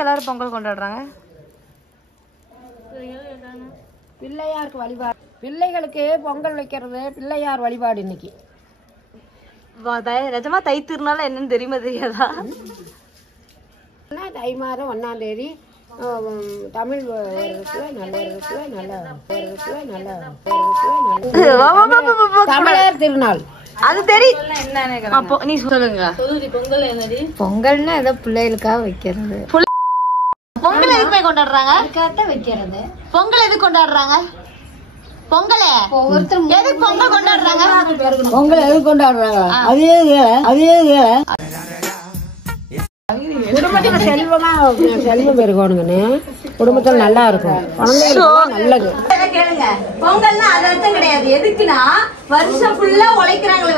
எதுக்கு எல்லாரும் பொங்கல் கொண்டாடுறாங்க? பிள்ளையாருக்கு வழிபாடு. பிள்ளைகளுக்கு பொங்கல் வைக்கிறது பிள்ளையார் வழிபாடு. இன்னைக்கு நிஜமா தை திருநாள் என்னன்னு தெரியுமா தெரியாதா? தை மாதம் 1ஆம் தேதி தமிழ் தமிழர் திருநாள். அது தெரியும். அப்போ நீ சொல்லுங்க. பொங்கல்னா ஏதோ பிள்ளைகளுக்காக வைக்கிறது. பொங்கல் எதுக்கு கொண்டாடுறாங்க? வைக்கிறது. பொங்கல் எதுக்கு கொண்டாடுறாங்க? பொங்கல் எதுக்கு பொங்கல் கொண்டாடுறாங்க? பொங்கல் எதுக்கு கொண்டாடுறாங்க? அதே குடும்பத்துல செல்வம் பெருகணுங்கன்னு குடும்பத்துல நல்லா இருக்கும். குழந்தைகளுக்கு நல்லது. கேளுங்க, பொங்கல்னா அது அர்த்தம் கிடையாது. எதுக்குன்னா வருஷம் ஃபுல்லா உழைக்கிறாங்களே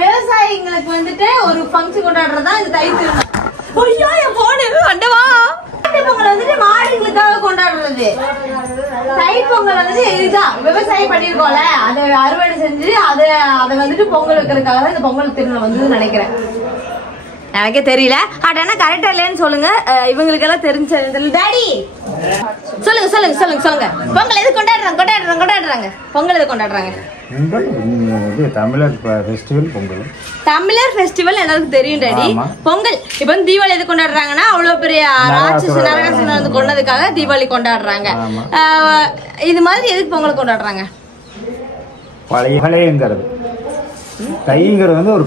விவசாயிங்களுக்கு வந்துட்டு ஒரு ஃபங்க்ஷன் கொண்டாடுறதா இந்த தை திருநாள். ஐயோ என் போனு அண்டவா. பொங்கல் வந்துட்டு மாடுகளுக்காக கொண்டாடுறது. தை பொங்கல் வந்துட்டு இதுதான் விவசாயம் பண்ணிருக்கோம்ல, அதை அறுவடை செஞ்சு அதை வந்துட்டு பொங்கல் வைக்கிறதுக்காக தான் இந்த பொங்கல் திருநாள் வந்து நினைக்கிறேன். எனக்கே தெரியல. ஆனா கரெக்டா இல்லையான்னு சொல்லுங்க. இவங்களுக்கு எல்லாம் தெரிஞ்ச டாடி சொல்லுங்க சொல்லுங்க சொல்லுங்க சொல்லுங்க. பொங்கல் எது கொண்டாடுறாங்க? பொங்கல் எது கொண்டாடுறாங்க? தமிழர் ஃபெஸ்டிவல் பொங்கல். தமிழர் ஃபெஸ்டிவல் எல்லாருக்கும் தெரியும் டாடி. பொங்கல் இப்ப வந்து தீபாவளி எது கொண்டாடுறாங்கன்னா அவ்வளவு பெரிய நரகாசுரன் வந்து கொண்டதுக்காக தீபாவளி கொண்டாடுறாங்க. இது மாதிரி எதுக்கு பொங்கல் கொண்டாடுறாங்க? பழையங்கிறது தைங்கிறது வந்து ஒரு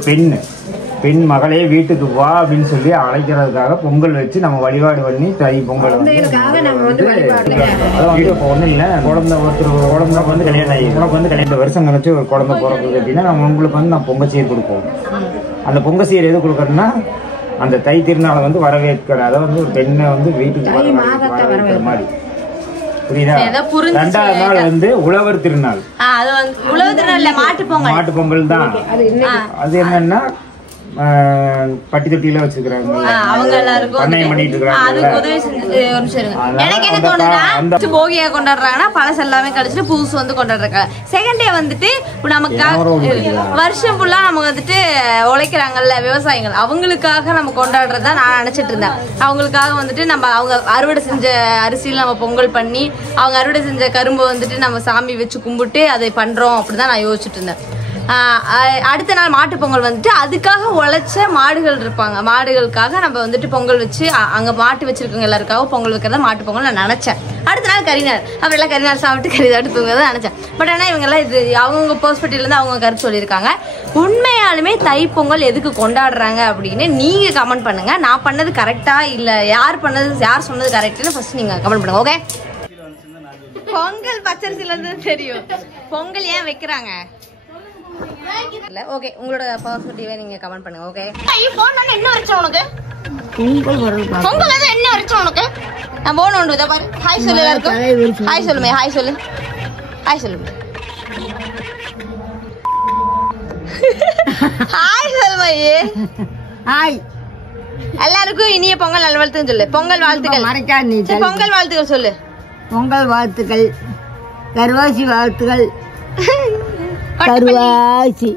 பெண் மகளே வீட்டுக்கு வா அப்படின்னு சொல்லி அழைக்கிறதுக்காக பொங்கல் வச்சு நம்ம வழிபாடு பண்ணி தை பொங்கல் வந்து ஒன்றும் இல்லை. குழந்தை வந்து கல்யாணம் ஆகி உனக்கு வந்து கல்யாணம் வருஷம் கழிச்சு ஒரு குழந்தை பிறக்குது அப்படின்னா நம்ம உங்களுக்கு வந்து நான் பொங்கச்சீர் கொடுப்போம். அந்த பொங்கச்சீர் எது கொடுக்கறதுன்னா அந்த தை திருநாளை வந்து வரவேற்கிற, அதை வந்து ஒரு பெண்ணை வந்து வீட்டுக்கு வரவேற்கிற மாதிரி. புரியுதா? 2ஆவது நாள் வந்து உழவர் திருநாள். உழவர் திருநாள் மாட்டு பொங்கல் தான். அது என்னன்னா பட்டி தொட்டியில வச்சிருக்காங்க, அவங்க எல்லாருக்கும் எனக்கு என்ன தோணுதுன்னா போகியா கொண்டாடுறாங்கன்னா பழசு எல்லாமே கழிச்சுட்டு புதுசு வந்து கொண்டாடுறாங்க. செகண்ட் டே வந்துட்டு நமக்கு வருஷம் ஃபுல்லா நம்ம வந்துட்டு உழைக்கிறாங்கல்ல விவசாயிகள், அவங்களுக்காக நம்ம கொண்டாடுறதா நான் நினைச்சிட்டு இருந்தேன். அவங்களுக்காக வந்துட்டு நம்ம அவங்க அறுவடை செஞ்ச அரிசியில நம்ம பொங்கல் பண்ணி அவங்க அறுவடை செஞ்ச கரும்பு வந்துட்டு நம்ம சாமி வச்சு கும்பிட்டு அதை பண்றோம் அப்படிதான் நான் யோசிச்சுட்டு இருந்தேன். அடுத்த நாள் மாட்டு பொங்கல் வந்துட்டு அதுக்காக உழைச்ச மாடுகள் இருப்பாங்க, மாடுகளுக்காக நம்ம வந்துட்டு பொங்கல் வச்சு அங்க மாட்டு வச்சிருக்கவங்க எல்லாருக்காக பொங்கல் வைக்கிறதா மாட்டு பொங்கல் நான் நினைச்சேன். அடுத்த நாள் கறிநாள், அப்புறம் எல்லாம் கறிநாள் சாப்பிட்டு கறி சாப்பிட்டு தூங்குறதா நினைச்சேன். பட் ஆனா இவங்க எல்லாம் இது அவங்க பெர்ஸ்பெக்டிவ்ல இருந்து அவங்க கருத்து சொல்லியிருக்காங்க. உண்மையாலுமே தை பொங்கல் எதுக்கு கொண்டாடுறாங்க அப்படின்னு நீங்க கமெண்ட் பண்ணுங்க. நான் பண்ணது கரெக்டா இல்ல யார் சொன்னது கரெக்ட்னு ஃபர்ஸ்ட் நீங்க கமெண்ட் பண்ணுங்க. ஓகே, பொங்கல் பச்சரிசில இருந்து தெரியும் பொங்கல் ஏன் வைக்கிறாங்க. ஓகே, உங்களோட பெர்ஸ்பெக்டிவை நீங்க கமெண்ட் பண்ணுங்க. ஓகே, போன் பண்ண என்ன வச்ச உனக்கு? பொங்கல் வந்து என்ன வச்ச உனக்கு? நான் போன் ஒன்று இத பாரு. ஹாய் சொல்லு எல்லாருக்கும். ஹாய் சொல்லுமே. ஹாய் சொல்லு. ஹாய் சொல்லுமே. ஹாய் சொல்லுமே. ஹாய் எல்லாருக்கும் இனிய பொங்கல் நல்வாழ்த்துக்கள் சொல்லு. பொங்கல் வாழ்த்துக்கள். பொங்கல் வாழ்த்துக்கள் சொல்லு. பொங்கல் வாழ்த்துக்கள், கருவாசி வாழ்த்துக்கள். கருவாசி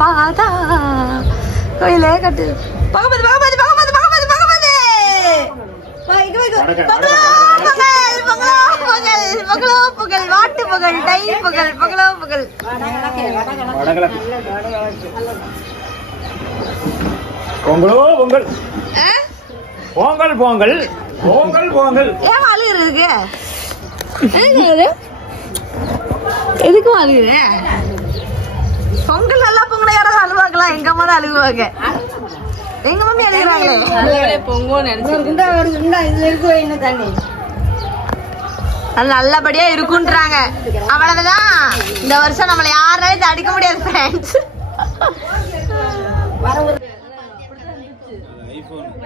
பாதா கோயிலே கட்டு பகவதி பகவதி பகவதி பகவதி பகவதி பொங்கல் வாட்டு பொங்கல் தை பொங்கல் பொங்கலோ பொங்கல் பொங்கலோ பொங்கல் பொங்கல் பொங்கல் பொங்கல் பொங்கல். ஏன் அழுகுறதுக்கு? எதுக்கு அழுகுற? பொங்கல் நல்லா பொங்கல யாராவது அழுவாங்களா? எங்க அம்மா தான் அழுகுவாங்க. எங்க மம்மி அழுகுறாங்களே. பொங்கல் தண்ணி அது நல்லபடியா இருக்குன்றாங்க. அவ்வளவுதான். இந்த வருஷம் நம்மள யாராலையும் தடுக்க முடியாது ஃப்ரெண்ட்ஸ்.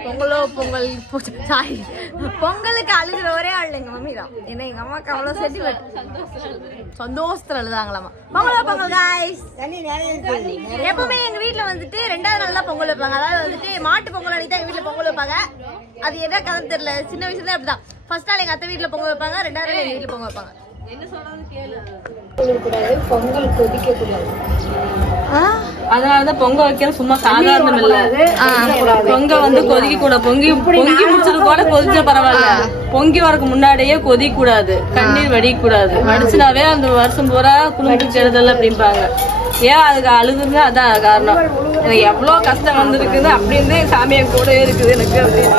பொங்கலோ பொங்கல் சாரி பொங்கலுக்கு அழுகிற ஒரே ஆள் எங்க மம்மி தான். ஏன்னா எங்க அம்மாக்கு அவ்வளவு சென்டிமெண்ட், சந்தோஷத்துல அழுதாங்களாமா. பொங்கலோ பொங்கல் காய்ஸ். எப்பவுமே எங்க வீட்டுல வந்துட்டு 2வது நாள் தான் பொங்கல் வைப்பாங்க. அதாவது வந்துட்டு மாட்டு பொங்கல் அன்னைக்கு தான் எங்க வீட்டுல பொங்கல் வைப்பாங்க. அது என்ன கதை தெரியல, சின்ன வயசுல அப்படிதான். ஃபர்ஸ்ட் நாள் எங்க அத்தை வீட்டுல பொங்கல் வைப்பாங்க, 2வது நாள் எங்க வீட்டுல பொங்கல் வைப்பாங்க. என்ன சொல்றது கேளு. பொங்கல் கொதிக்க கூடாது. அதனாலதான் பொங்க வைக்கிறது சும்மா சாதாரணம் இல்ல. பொங்க வந்து கொதிக்க கூடாது. பொங்கி முடிச்சது கூட கொதிச்சா பரவாயில்ல, பொங்கி வரக்கு முன்னாடியே கொதிக்க கூடாது, கண்ணீர் வடிக்க கூடாது. வடிச்சுனாவே அந்த வருஷம் பூரா குடும்பத்துக்கு கெடுதல் அப்படிம்பாங்க. ஏன் அதுக்கு அழுதுங்க, அதான் காரணம். எனக்கு எவ்வளவு கஷ்டம் வந்திருக்குது அப்படின்னு சாமியை கூட இருக்குது எனக்கு அப்படின்னு.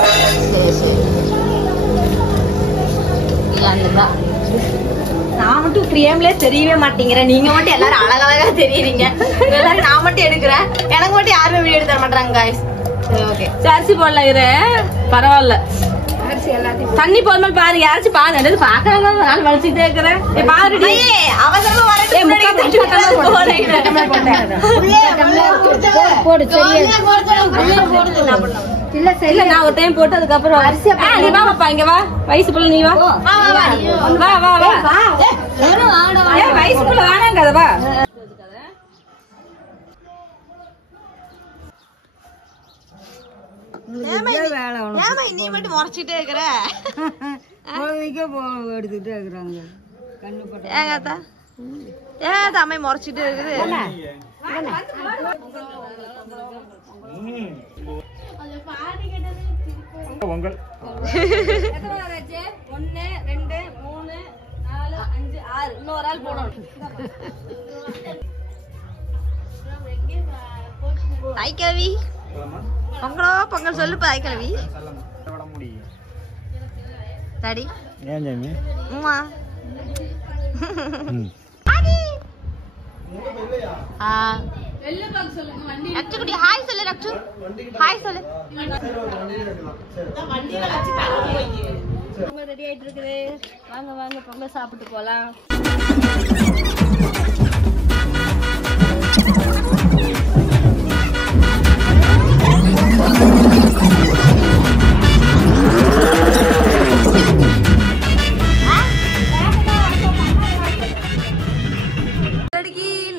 நான் மட்டும் ஃப்ரேம்லயே தெரியவே மாட்டேங்கிறேன். நீங்க மட்டும் எல்லாரும் அழகழகா தெரியுறீங்க. எல்லாரும் நான் மட்டும் எடுக்கிறேன், எனக்கு மட்டும் யாருமே வீடியோ எடுத்து தர மாட்டாங்க காய்ஸ். ஓகே அரிசி போடல இரு, பரவாயில்ல. தண்ணி போதுமல் பாரு, யாராச்சும் பாரு. பாக்காம நான் வலிச்சுட்டே இருக்கிறேன். பாருடி அவசரமா இல்ல நான் ஒரு டைம் போட்டு அதுக்கப்புறம் நீ வாப்பா, இங்க வா, வயசு புள்ள நீ வா வா வா வா. வயசு புள்ள வேணாங்க, வா. நீ மட்டும் முறைச்சிட்டே இருக்கிற. எடுத்துக்கிட்டே இருக்கிறாங்க. ஏகாத்தா ஏகாத்தா அம்மை முறைச்சிட்டே இருக்குது. பொங்கல் 1 2 3 4 5 6 இன்னொரு ஆள் போடணும். தாய் கிழவி பொங்கலோ பொங்கல் சொல்லுப்பா. தாய் கிழவி டாடி ஏன் ஜாமி உமா ரக்ஷுக்குட்டி ஹாய் சொல்லு. ரக்ஷு ஹாய் சொல்லு. பொங்கல் ரெடி ஆயிட்டு இருக்குது. வாங்க வாங்க பொங்கல் சாப்பிட்டு போலாம்.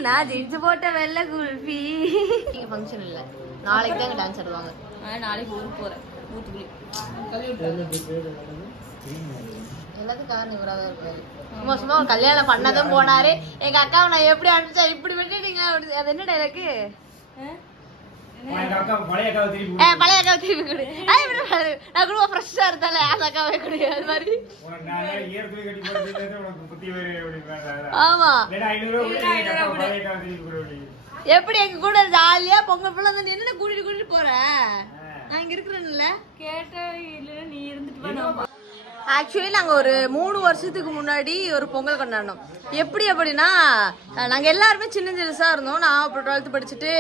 நான் ஜெயிச்சு போட்ட வெள்ள குல்ஃபி. இங்க ஃபங்க்ஷன் இல்ல, நாளைக்கு தான் டான்ஸ் ஆடுவாங்க. நாளைக்கு ஊருக்கு போறேன், ஊத்துக்குடி. எல்லாத்துக்கும் காரணம் இவராதான் இருப்பாரு. சும்மா சும்மா கல்யாணம் பண்ணதும் போனாரு. எங்க அக்காவை நான் எப்படி அனுப்பிச்சா இப்படி பண்ணிட்டீங்க. அது என்ன டைலாக்கு? பழைய அக்காவை திருப்பி கொடு. நான் கூட ஃப்ரெஷ்ஷா இருந்தால அந்த அக்காவை கொடு. அது மாதிரி ஆமா. எப்படி எங்க கூட ஜாலியா பொங்கல் பிள்ளை வந்து என்ன கூட்டிட்டு போற? நான் இங்க இருக்கிறேன்ல. கேட்ட இல்ல நீ இருந்துட்டு. ஆக்சுவலி நாங்கள் ஒரு 3 வருஷத்துக்கு முன்னாடி ஒரு பொங்கல் கொண்டாடினோம். எப்படி அப்படின்னா நாங்கள் எல்லாருமே சின்ன சின்னசாக இருந்தோம். நான் அப்புறம் 12th படிச்சுட்டு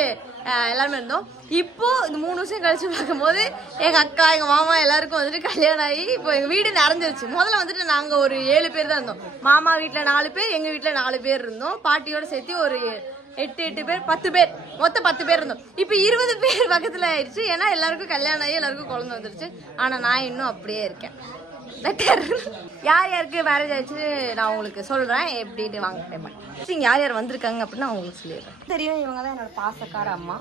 எல்லாருமே இருந்தோம். இப்போ இந்த 3 வருஷம் கழிச்சு பார்க்கும்போது எங்கள் அக்கா எங்கள் மாமா எல்லாருக்கும் வந்துட்டு கல்யாணம் ஆகி இப்போ எங்கள் வீடு நிறைஞ்சிருச்சு. முதல்ல வந்துட்டு நாங்கள் ஒரு 7 பேர் தான் இருந்தோம். மாமா வீட்டில் 4 பேர், எங்கள் வீட்டில் 4 பேர் இருந்தோம். பாட்டியோட சேர்த்து ஒரு 8 பேர் 10 பேர், மொத்தம் 10 பேர் இருந்தோம். இப்போ 20 பேர் பக்கத்தில் ஆயிடுச்சு. ஏன்னா எல்லாருக்கும் கல்யாணம் ஆகி எல்லாருக்கும் குழந்தை வந்துருச்சு. ஆனால் நான் இன்னும் அப்படியே இருக்கேன். யார் யாருக்கு மேரேஜ் ஆயிடுச்சு நான் உங்களுக்கு சொல்றேன். எப்படின்னு வாங்க பேமெண்ட் யார் யார் வந்திருக்காங்க அப்படின்னு நான் உங்களுக்கு சொல்லிடுறேன். தெரியும், இவங்க தான் என்னோட பாசக்கார அம்மா.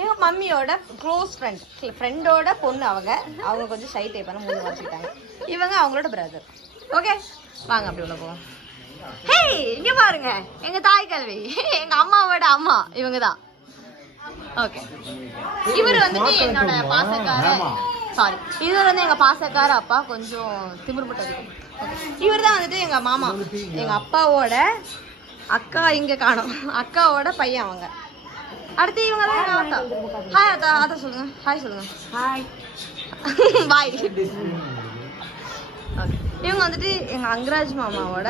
எங்க மம்மியோட க்ளோஸ் ஃப்ரெண்டோட பொண்ணு. அவங்க கொஞ்சம் ஷை டைப்பான மூணு வச்சுக்கிட்டாங்க. இவங்க அவங்களோட பிரதர். ஓகே வாங்க அப்படி உள்ள போவோம். ஹே இங்க பாருங்க, எங்க தாய் கல்வி, எங்க அம்மாவோட அம்மா இவங்க தான். ஓகே இவர் வந்துட்டு என்னோட பாசக்கார, சாரி இவர் வந்து எங்க பாசக்கார அப்பா. கொஞ்சம் திமிர்பட்டது. இவர் தான் வந்துட்டு எங்க மாமா, எங்க அப்பாவோட அக்கா. இங்க காணோம், அக்காவோட பையன் அவங்க. அடுத்து இவங்க தான் எங்க ஆத்தா. ஹாய் ஆத்தா. ஆத்தா சொல்லுங்க. ஹாய் சொல்லுங்க. Hi bye. இவங்க வந்துட்டு எங்க அங்கராஜ் மாமாவோட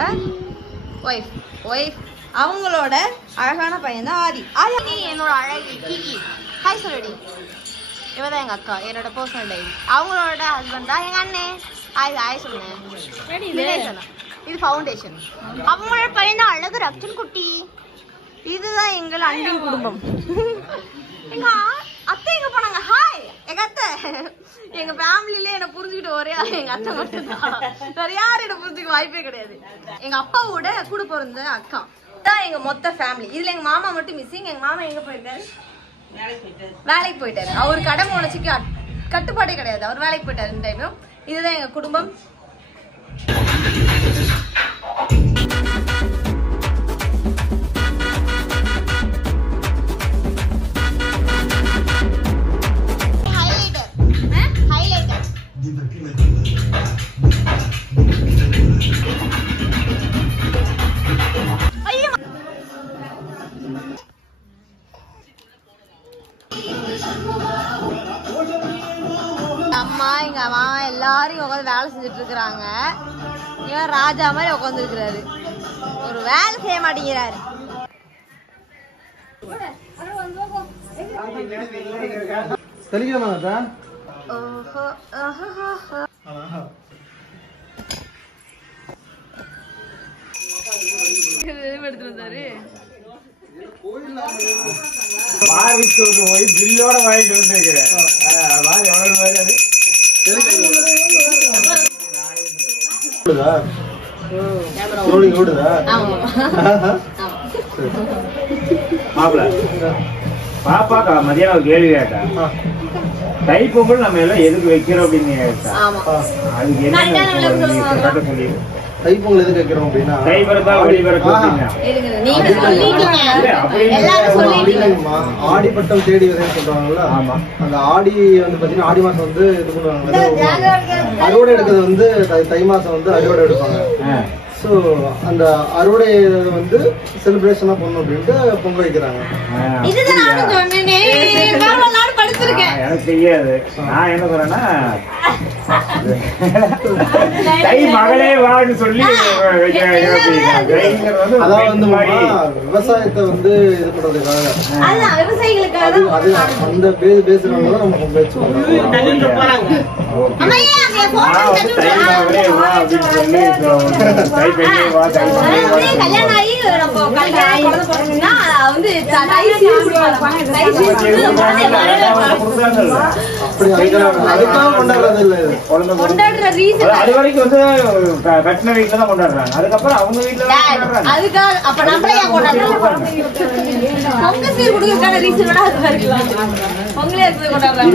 ஒய்ஃப். அவங்களோட அழகான பையன் தான் ஆதி. ஆதி என்னோட அழகி கீகி. ஹாய் சொல்லுடி. இவதான் எங்க அக்கா, என்னோட பர்சனல் டைரி. அவங்களோட ஹஸ்பண்ட் தான் எங்க அண்ணே. ஹாய் சொல்லுங்க. இது ஃபவுண்டேஷன். அவங்களோட பையன் தான் அழகு ரக்ஷன் குட்டி. இதுதான் எங்கள் அன்பின் குடும்பம். எங்க அத்தை எங்க போனாங்க? ஹாய் எங்க ஃபேமிலில என்ன புரிஞ்சுக்கிட்ட ஒரே ஆள் எங்க அத்தை மட்டும் தான். வேற யாரும் என்ன புரிஞ்சுக்க வாய்ப்பே கிடையாது. எங்க அப்பாவோட கூட பிறந்த அக்கா தான் எங்க மொத்த ஃபேமிலி. இதுல எங்க மாமா மட்டும் மிஸ்ஸிங். எங்க மாமா எங்க போயிருக்காரு? வேலைக்கு போயிட்டாரு. அவர் கடமை உணர்ச்சிக்கு கட்டுப்பாடே கிடையாது. அவர் வேலைக்கு போயிட்டாரு இந்த டைம். இதுதான் எங்க குடும்பம். அம்மா எங்க மாமா எல்லாரும் உட்காந்து வேலை செஞ்சுட்டு இருக்கிறாங்க. இவன் ராஜா மாதிரி உட்காந்து இருக்கிறாரு. ஒரு வேலை செய்ய மாட்டேங்கிறாரு. எடுத்துட்டு வந்தாரு. போய் பில்லோட வாங்கிட்டு வந்துருக்கிறேன். பாப்பாக்கா மதியானம் கேள்வி கேட்டா, தைப்பொங்கல் நம்ம எல்லாம் எதுக்கு வைக்கிறோம் அப்படின்னு கேட்டா, அதுக்கு என்ன சொல்லி தைப்பொங்கல் எதுக்கு வைக்கிறோம் அப்படின்னா தை பிறந்தா வழி பிறக்கும் அப்படின்னா ஆடிப்பட்டம் தேடி விதைன்னு சொல்றாங்கல்ல. ஆமா, அந்த ஆடி வந்து பாத்தீங்கன்னா ஆடி மாசம் வந்து இது பண்ணுவாங்க, அறுவடை எடுக்கிறது வந்து தை மாசம் வந்து அறுவடை எடுப்பாங்க. ஸோ அந்த அறுவடை வந்து செலிப்ரேஷனா பண்ணணும் அப்படின்ட்டு பொங்கல் வைக்கிறாங்க. எனக்கு தெரியாது. நான் என்ன சொல்றேன்னா, தை மகளே வான்னு சொல்லி அதாவது வந்து விவசாயத்தை வந்து இது பண்றதுக்காக அது அந்த பேசுறவங்க தான் நம்ம பொங்கல் வச்சுக்கோங்க. கல்யாணம் ஆகி கொண்டாடுற ரீசன் அது வரைக்கும் வந்து கட்டின வீட்டுல தான் கொண்டாடுறாங்க. அதுக்கப்புறம் அவங்க வீட்டுல அதுக்காக அப்ப நம்மளே கொண்டாடுறோம். பொங்கல் சீர் கொடுக்கறதுக்கான ரீசன் விட அது இருக்கலாம். பொங்கலே கொண்டாடுறாங்க.